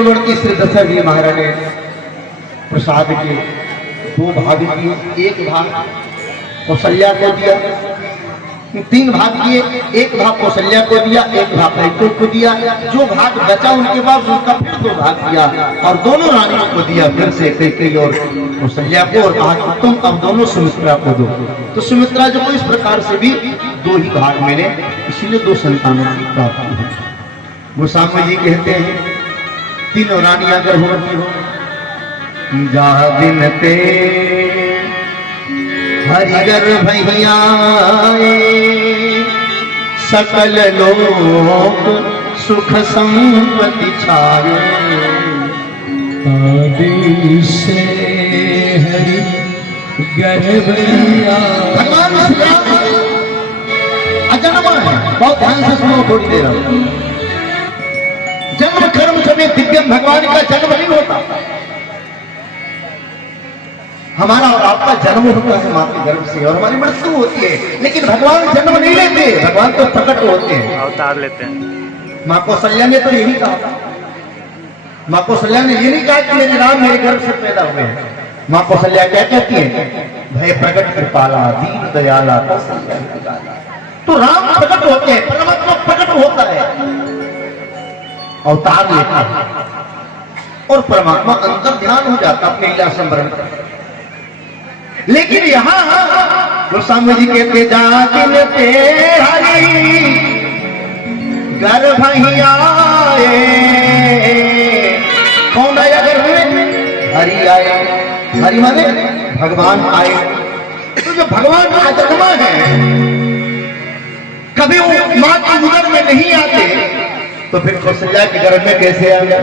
चक्रवर्ती श्री दशरथ जी महाराज ने प्रसाद के दो भाग किए, एक भाग कौशल्या को दिया, तीन भाग किए, एक भाग कौशल्या को दिया, एक भाग कैकेयी को दिया। जो भाग बचा उनके बाद उसका फिर दो भाग दिया और दोनों रानियों को दिया, फिर से कैकेयी और कौशल्या को, और कहा कि तुम अब दोनों सुमित्रा को दो। तो सुमित्रा जो को इस प्रकार से भी दो ही भाग मिले, इसीलिए दो संतानों की प्राप्ति है। गोस्वामी जी कहते हैं तीनों रानियां गर्भवती हो, जा दिन ते हरिगर भैया सकल लोक सुख संपत्ति छाए, आदेश से हरि गर्भैया। भगवान अजन्मा है, बहुत ध्यान से सुनो, थोड़ी देर जन्म कर्म समय दिव्य भगवान का जन्म नहीं होता। हमारा और आपका जन्म होता है मां के गर्भ से और हमारी मृत्यु होती है, लेकिन भगवान जन्म नहीं लेते, भगवान तो प्रकट होते हैं, अवतार लेते हैं। मां कौशल्या ने तो यही कहा, मां कौशल्या ने ये नहीं कहा कि मेरे राम मेरे गर्भ से पैदा हुए हैं। मां कौशल्या क्या कहती है, भय प्रकट कृपाला दीन दयाला कौशल्या निराला। तो राम प्रकट होते हैं, परमात्मा प्रकट होता है, अवतार लेता है और परमात्मा अंतर ध्यान हो जाता अपने लीला संवरण कर। लेकिन यहां गोस्वामी जी कहते जातिन ते हरि गर्भ ही आए। कौन आया गर्भ में? हरि आए। हरि माने भगवान आए। तो जो भगवान अजन्मा है, कभी वो मां की उदर में नहीं आते, तो फिर कौशल्या के गर्भ में कैसे आ गया?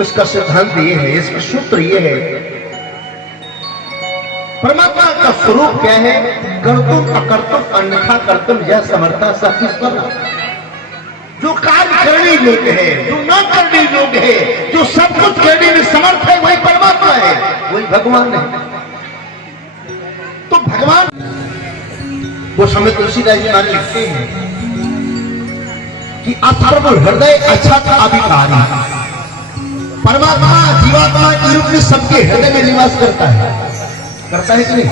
इसका सिद्धांत ये है, इसका सूत्र ये है, परमात्मा का स्वरूप क्या है? कर्तुम अकर्तुम अन्यथा कर्तुम यह समर्था सतीश्वर। जो कार्य करने योग्य है, जो न करने योग्य है, जो सब कुछ करने में समर्थ है, वही परमात्मा है, वही भगवान है। तो भगवान वो समय तुलसीदास जी महाराज लिखते हैं कि अथर्व हृदय अच्छा था अभिकारी। परमात्मा जीवात्मा के रूप में सबके हृदय में निवास करता है, करता है कि नहीं?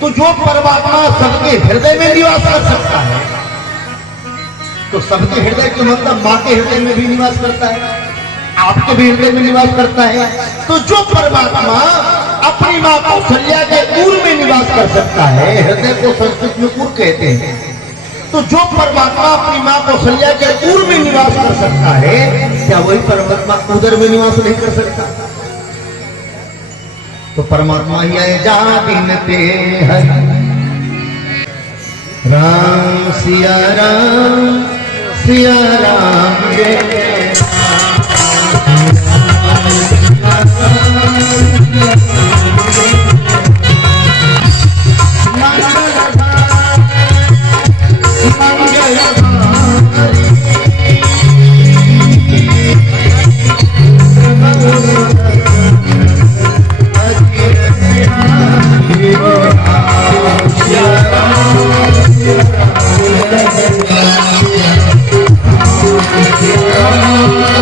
तो जो परमात्मा सबके हृदय में निवास कर सकता है, तो सबके हृदय के मतलब मां के हृदय में भी निवास करता है, आपके भी हृदय में निवास करता है। तो जो परमात्मा अपनी मां कौशल्या के उर में निवास कर सकता है, हृदय को संस्कृत में उर कहते हैं, तो जो परमात्मा अपनी मां कौशल्या के उर में निवास कर सकता है, क्या वही परमात्मा उदर में निवास नहीं कर सकता? तो परमात्मा ही है जा दिन ते हरि राम सिया राम जय Ram